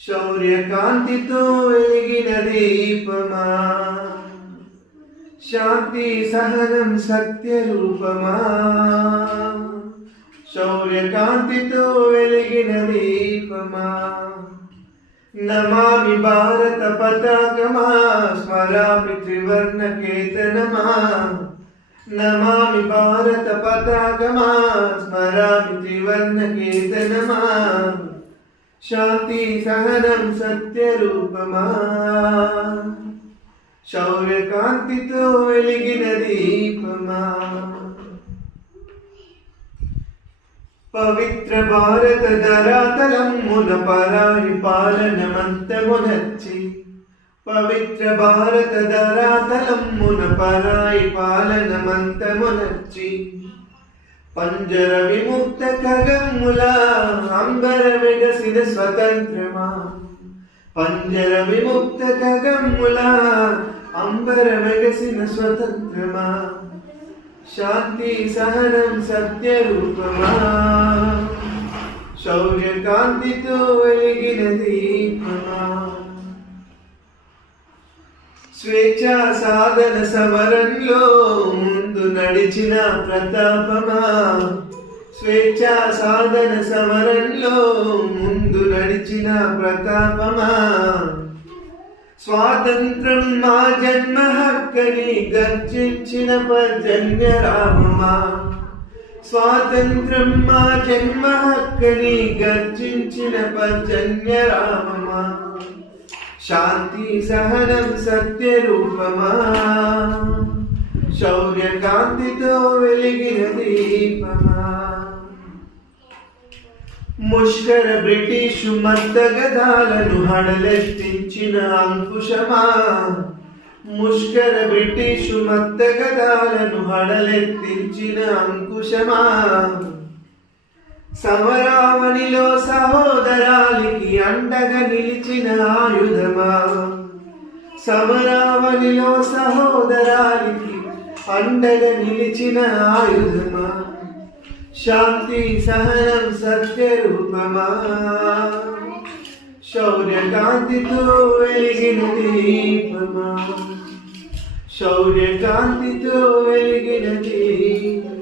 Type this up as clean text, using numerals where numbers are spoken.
శౌర్యకాంతితో వెలిగిన దీపమా, శాంతి సహనం సత్య రూపమా. శౌర్యకాంతితో వెలిగిన దీపమా, నమామి భారత పతాకమా, స్మరామి త్రివర్ణ కేతనమా. నమామి భారత పతాకమా, స్మరామి త్రివర్ణ కేతనమా. శాంతి సహనం సత్య రూపమా, శౌర్యకాంతితో వెలిగిన దీపమా. పవిత్ర భారత ధరాతలమున పరాయి పాలనమంతమునర్చి, పవిత్ర భారత ధరాతలమున పరాయి పాలనమంతమునర్చి. పంజర విముక్త ఖగముల అంబర వెగసిన స్వతంత్రమా, పంజర విముక్త ఖగముల అంబర వెగసిన స్వతంత్రమా. శాంతి సహనం సత్య రూపమా, శౌర్యకాంతితో వెలిగిన దీపమా. స్వేచ్ఛా సాధన సమరంలో ముందు నడిచిన ప్రతాపమా, స్వేచ్ఛా సాధన సమరంలో ముందు నడిచిన ప్రతాపమా. స్వాతంత్రం మా జన్మ హక్కని గర్జించిన పర్జన్య రామమా, స్వాతంత్రం మా జన్మ హక్కని గర్జించిన పర్జన్య రామమా. శాంతి సహనం సత్య రూపమా, శౌర్యకాంతితో వెలిగిన దీపమా. ముష్కర బ్రిటిషు మత్తగదాలను హడలెత్తించిన అంకుశమా, ముష్కర బ్రిటిషు మత్తగదాలను హడలెత్తించిన అంకుశమా. సమరావణిలో సహోదరాలికి అండగా నిలిచిన ఆయుధమా, సమరావణిలో సహోదరాలికి అండగా నిలిచిన ఆయుధమా. శాంతి సహనం సత్య రూపమా, శౌర్యకాంతితో వెలిగిన దీపమా, శౌర్యకాంతితో వెలిగిన దీపమా.